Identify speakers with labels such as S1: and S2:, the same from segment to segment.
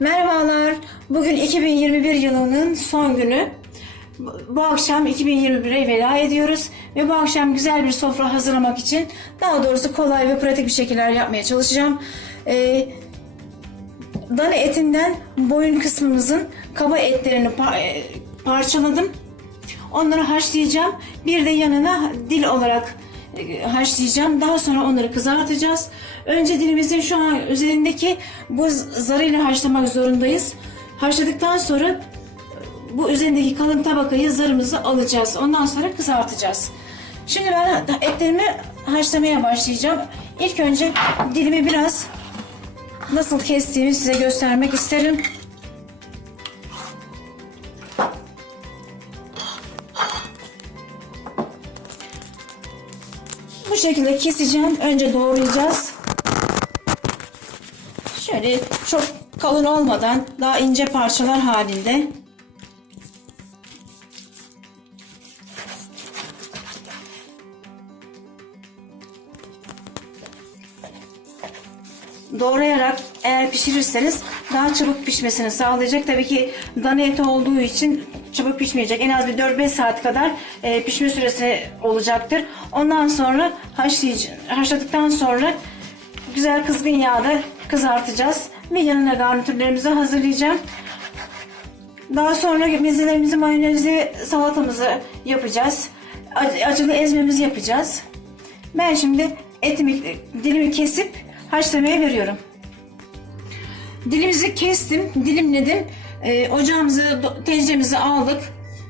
S1: Merhabalar. Bugün 2021 yılının son günü. Bu- akşam 2021'e veda ediyoruz ve bu akşam güzel bir sofra hazırlamak için daha doğrusu kolay ve pratik bir şekiller yapmaya çalışacağım. Ee, dana etinden boyun kısmımızın kaba etlerini pa- e, parçaladım. Onları haşlayacağım. Bir de yanına dil olarak haşlayacağım. Daha sonra onları kızartacağız. Önce dilimizin şu an üzerindeki bu zarıyla haşlamak zorundayız. Haşladıktan sonra bu üzerindeki kalın tabakayı zarımızı alacağız. Ondan sonra kızartacağız. Şimdi ben etlerimi haşlamaya başlayacağım. İlk önce dilimi biraz nasıl kestiğimi size göstermek isterim. Şekilde keseceğim. Önce doğrayacağız. Şöyle çok kalın olmadan daha ince parçalar halinde. Doğrayarak eğer pişirirseniz daha çabuk pişmesini sağlayacak. Tabii ki dana eti olduğu için çabuk pişmeyecek. En az bir 4-5 saat kadar e, pişme süresi olacaktır. Ondan sonra haşlayıcı, haşladıktan sonra güzel kızgın yağda kızartacağız. Ve yanına garnitürlerimizi hazırlayacağım. Daha sonra mezelerimizi, mayonezi, salatamızı yapacağız. Ac- Acılı ezmemizi yapacağız. Ben şimdi etimi, dilimi kesip haşlamaya veriyorum. Dilimizi kestim, dilimledim. Ee, ocağımızı, tenceremizi aldık.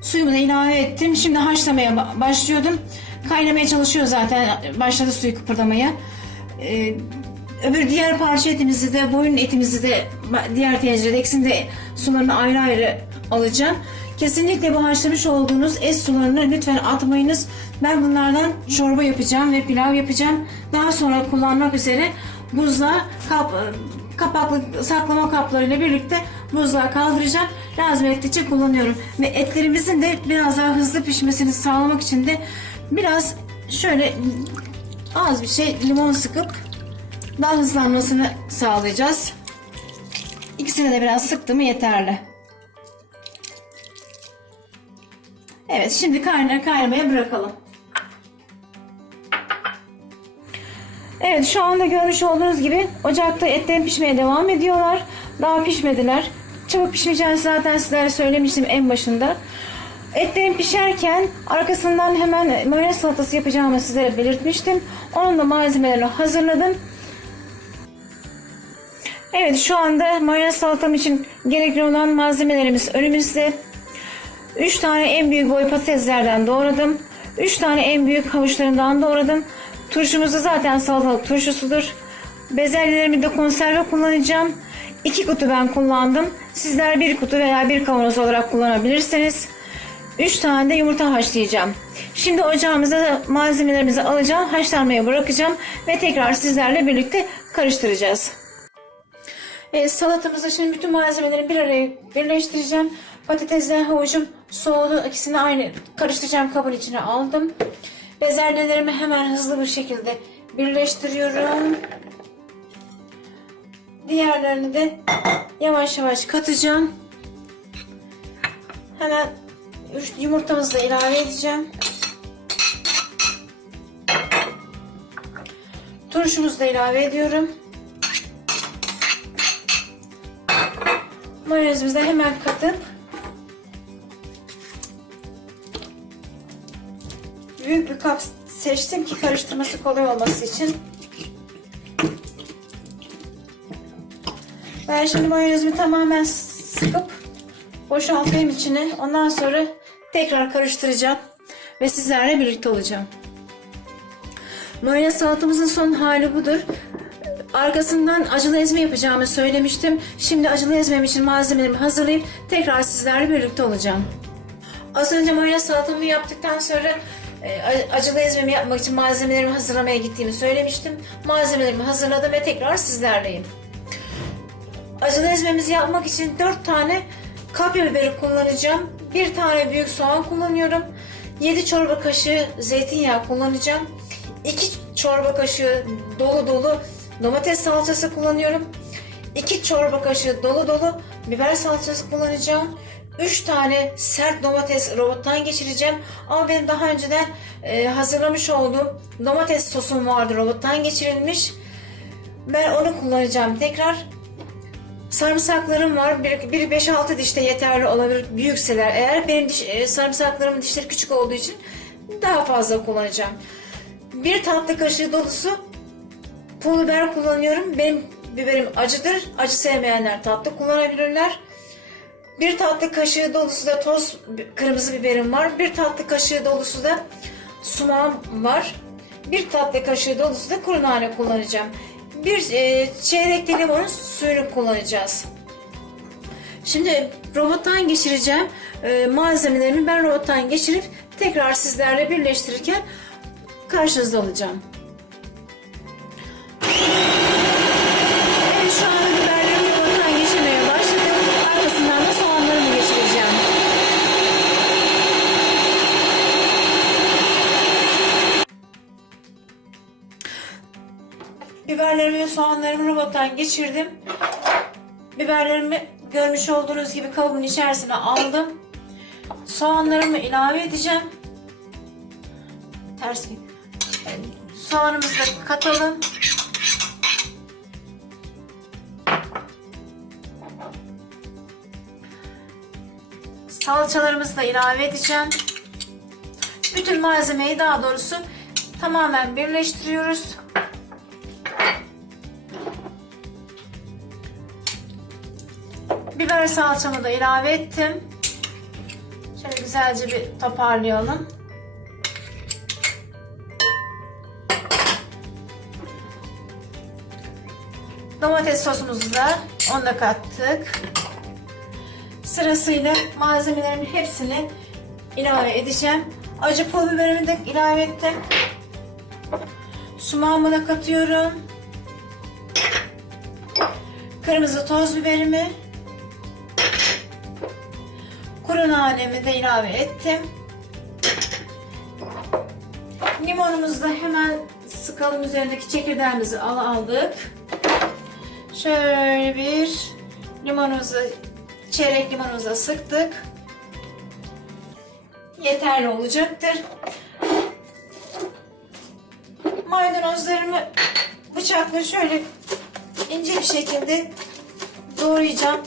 S1: Suyumu da ilave ettim. Şimdi haşlamaya ba- başlıyordum. Kaynamaya çalışıyor zaten. Başladı suyu kıpırdamaya. Ee, öbür diğer parça etimizi de, boyun etimizi de diğer tencerede ikisini de sularını ayrı ayrı alacağım. Kesinlikle bu haşlamış olduğunuz et sularını lütfen atmayınız. Ben bunlardan çorba yapacağım ve pilav yapacağım. Daha sonra kullanmak üzere buzluğa kap, kapaklı saklama kaplarıyla birlikte buzluğa kaldıracağım. Lazım ettikçe kullanıyorum. Ve etlerimizin de biraz daha hızlı pişmesini sağlamak için de biraz şöyle az bir şey limon sıkıp daha hızlanmasını sağlayacağız. İkisini de biraz sıktım yeterli. Evet şimdi kaynar kaynamaya bırakalım. Evet şu anda görmüş olduğunuz gibi ocakta etlerin pişmeye devam ediyorlar. Daha pişmediler. Çabuk pişmeyeceğini zaten sizlere söylemiştim en başında. Etlerin pişerken arkasından hemen mayonez salatası yapacağımı sizlere belirtmiştim. Onun da malzemelerini hazırladım. Evet şu anda mayonez salatam için gerekli olan malzemelerimiz önümüzde. 3 tane en büyük boy patateslerden doğradım. 3 tane en büyük havuçlarından doğradım. Turşumuz da zaten salatalık turşusudur. Bezelyelerimi de konserve kullanacağım. 2 kutu ben kullandım. Sizler bir kutu veya bir kavanoz olarak kullanabilirsiniz. 3 tane de yumurta haşlayacağım. Şimdi ocağımıza malzemelerimizi alacağım. Haşlanmaya bırakacağım. Ve tekrar sizlerle birlikte karıştıracağız. E, salatamızda şimdi bütün malzemeleri bir araya birleştireceğim. Patatesle havucum soğudu. İkisini aynı karıştıracağım kabın içine aldım. Bezelyelerimi hemen hızlı bir şekilde birleştiriyorum. Diğerlerini de yavaş yavaş katacağım. Hemen yumurtamızı da ilave edeceğim. Turşumuzu da ilave ediyorum. Mayonezimizi de hemen katıp büyük bir kap seçtim ki karıştırması kolay olması için. Ben şimdi mayonezimi tamamen sıkıp boşaltayım içine. Ondan sonra tekrar karıştıracağım ve sizlerle birlikte olacağım. Mayonez salatamızın son hali budur. Arkasından acılı ezme yapacağımı söylemiştim. Şimdi acılı ezmem için malzemelerimi hazırlayıp tekrar sizlerle birlikte olacağım. Az önce mayonez salatamı yaptıktan sonra acılı ezmemi yapmak için malzemelerimi hazırlamaya gittiğimi söylemiştim. Malzemelerimi hazırladım ve tekrar sizlerleyim. Acılı ezmemizi yapmak için 4 tane kapya biberi kullanacağım. 1 tane büyük soğan kullanıyorum. 7 çorba kaşığı zeytinyağı kullanacağım. 2 çorba kaşığı dolu dolu domates salçası kullanıyorum. 2 çorba kaşığı dolu dolu biber salçası kullanacağım. 3 tane sert domates robottan geçireceğim. Ama benim daha önceden e, hazırlamış olduğum domates sosum vardı robottan geçirilmiş. Ben onu kullanacağım tekrar. Sarımsaklarım var. Bir, bir 5-6 dişte yeterli olabilir büyükseler. Eğer benim diş, e, sarımsaklarımın dişleri küçük olduğu için daha fazla kullanacağım. Bir tatlı kaşığı dolusu pul biber kullanıyorum. Benim biberim acıdır. Acı sevmeyenler tatlı kullanabilirler. Bir tatlı kaşığı dolusu da toz kırmızı biberim var. Bir tatlı kaşığı dolusu da sumağım var. Bir tatlı kaşığı dolusu da kuru nane kullanacağım. Bir e, çeyrek de limonun suyunu kullanacağız. Şimdi robottan geçireceğim e, malzemelerimi ben robottan geçirip tekrar sizlerle birleştirirken karşınızda olacağım. Soğanlarımı robottan geçirdim. Biberlerimi görmüş olduğunuz gibi kabın içerisine aldım. Soğanlarımı ilave edeceğim. Ters gibi. Soğanımızı da katalım. Salçalarımızı da ilave edeceğim. Bütün malzemeyi daha doğrusu tamamen birleştiriyoruz. Biber salçamı da ilave ettim. Şöyle güzelce bir toparlayalım. Domates sosumuzu da onu da kattık. Sırasıyla malzemelerimin hepsini ilave edeceğim. Acı pul biberimi de ilave ettim. Sumağımı da katıyorum. Kırmızı toz biberimi. Kuru nanemi de ilave ettim. Limonumuzu da hemen sıkalım üzerindeki çekirdeğimizi al aldık. Şöyle bir limonumuzu çeyrek limonumuzu da sıktık. Yeterli olacaktır. Maydanozlarımı bıçakla şöyle ince bir şekilde doğrayacağım.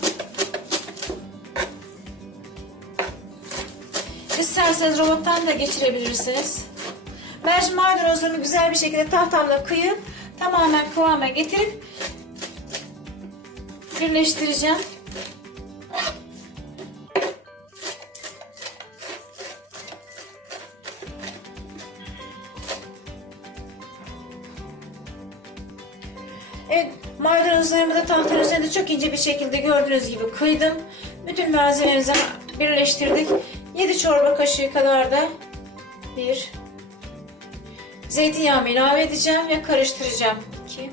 S1: İsterseniz robottan da geçirebilirsiniz. Ben şimdi maydanozlarımı güzel bir şekilde tahtamla kıyıp tamamen kıvama getirip birleştireceğim. Evet, maydanozlarımı da tahtanın üzerinde çok ince bir şekilde gördüğünüz gibi kıydım. Bütün malzemelerimizi birleştirdik. 7 çorba kaşığı kadar da bir zeytinyağımı ilave edeceğim ve karıştıracağım. 2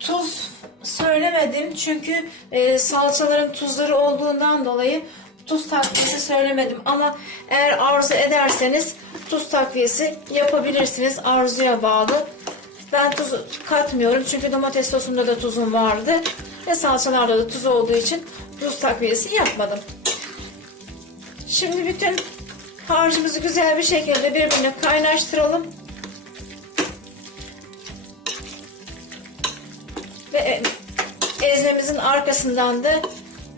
S1: Tuz söylemedim çünkü e, salçaların tuzları olduğundan dolayı tuz takviyesi söylemedim ama eğer arzu ederseniz tuz takviyesi yapabilirsiniz arzuya bağlı. Ben tuz katmıyorum çünkü domates sosumda da tuzum vardı ve salçalarda da tuz olduğu için tuz takviyesi yapmadım. Şimdi bütün harcımızı güzel bir şekilde birbirine kaynaştıralım. Ve e, ezmemizin arkasından da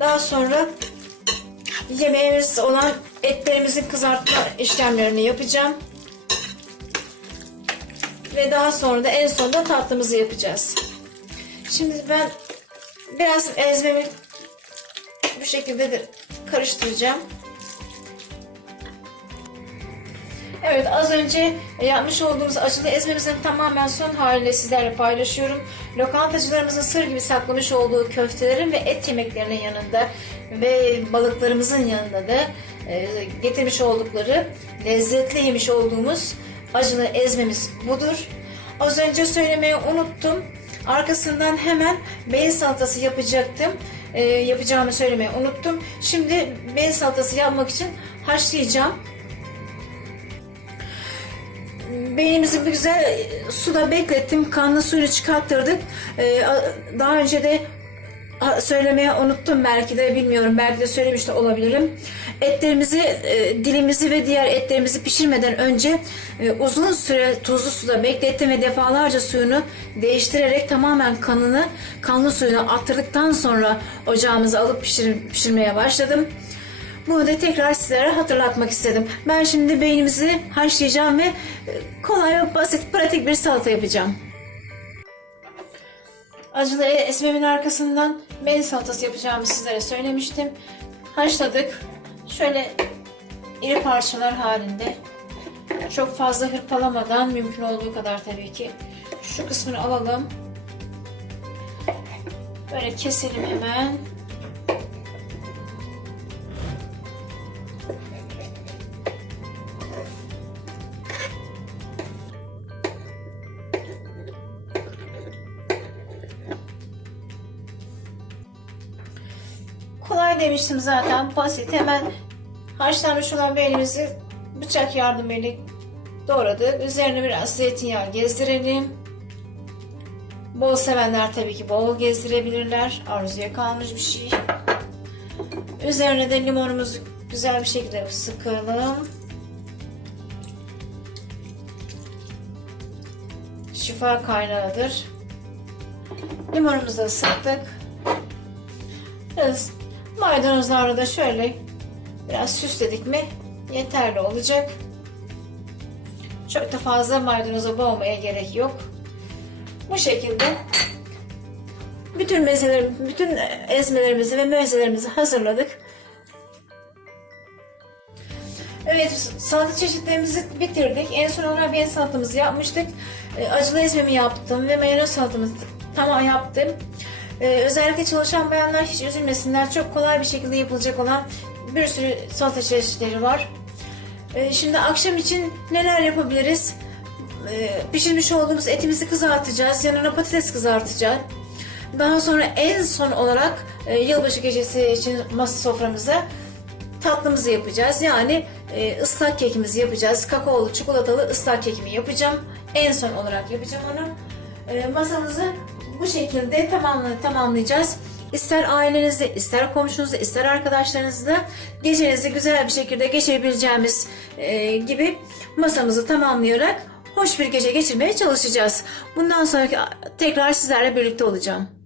S1: daha sonra yemeğimiz olan etlerimizin kızartma işlemlerini yapacağım. Ve daha sonra da en sonunda tatlımızı yapacağız. Şimdi ben biraz ezmemi bu şekilde de karıştıracağım. Evet az önce yapmış olduğumuz acılı ezmemizin tamamen son haliyle sizlerle paylaşıyorum. Lokantacılarımızın sır gibi saklamış olduğu köftelerin ve et yemeklerinin yanında ve balıklarımızın yanında da e, getirmiş oldukları lezzetli yemiş olduğumuz acılı ezmemiz budur. Az önce söylemeyi unuttum. Arkasından hemen beyin salatası yapacaktım. e, yapacağımı söylemeyi unuttum. Şimdi beyin salatası yapmak için haşlayacağım. Beynimizi güzel suda beklettim. Kanlı suyunu çıkarttırdık. E, daha önce de söylemeye unuttum belki de bilmiyorum. Belki de söylemiş de olabilirim. Etlerimizi, e, dilimizi ve diğer etlerimizi pişirmeden önce e, uzun süre tuzlu suda beklettim ve defalarca suyunu değiştirerek tamamen kanını, kanlı suyunu attırdıktan sonra ocağımıza alıp pişir, pişirmeye başladım. Bunu da tekrar sizlere hatırlatmak istedim. Ben şimdi beynimizi haşlayacağım ve e, kolay ve basit, pratik bir salata yapacağım. Acılı esmemin arkasından beyin salatası yapacağımı sizlere söylemiştim. Haşladık. Şöyle iri parçalar halinde. Çok fazla hırpalamadan mümkün olduğu kadar tabii ki. Şu kısmını alalım. Böyle keselim hemen. Kolay demiştim zaten basit hemen haşlanmış olan beynimizi bıçak yardımıyla doğradık. Üzerine biraz zeytinyağı gezdirelim. Bol sevenler tabii ki bol gezdirebilirler. Arzuya kalmış bir şey. Üzerine de limonumuzu güzel bir şekilde sıkalım. Şifa kaynağıdır. Limonumuzu da sıktık. Biraz maydanozlarla da şöyle biraz süsledik mi yeterli olacak. Çok da fazla maydanoza boğmaya gerek yok. Bu şekilde bütün mezeler, bütün ezmelerimizi ve mezelerimizi hazırladık. Evet, salata çeşitlerimizi bitirdik. En son olarak beyin salatamızı yapmıştık. E, acılı ezmemi yaptım ve mayonez salatamızı tamam yaptım. E, özellikle çalışan bayanlar hiç üzülmesinler. Çok kolay bir şekilde yapılacak olan bir sürü salata çeşitleri var. E, şimdi akşam için neler yapabiliriz? E, pişirmiş olduğumuz etimizi kızartacağız. Yanına patates kızartacağız. Daha sonra en son olarak e, yılbaşı gecesi için masa soframıza tatlımızı yapacağız. Yani e, ıslak kekimizi yapacağız. Kakaolu, çikolatalı ıslak kekimi yapacağım. En son olarak yapacağım onu. E, masamızı bu şekilde tamamla, tamamlayacağız. İster ailenizde, ister komşunuzda, ister arkadaşlarınızla gecenizi güzel bir şekilde geçirebileceğimiz e, gibi masamızı tamamlayarak hoş bir gece geçirmeye çalışacağız. Bundan sonraki tekrar sizlerle birlikte olacağım.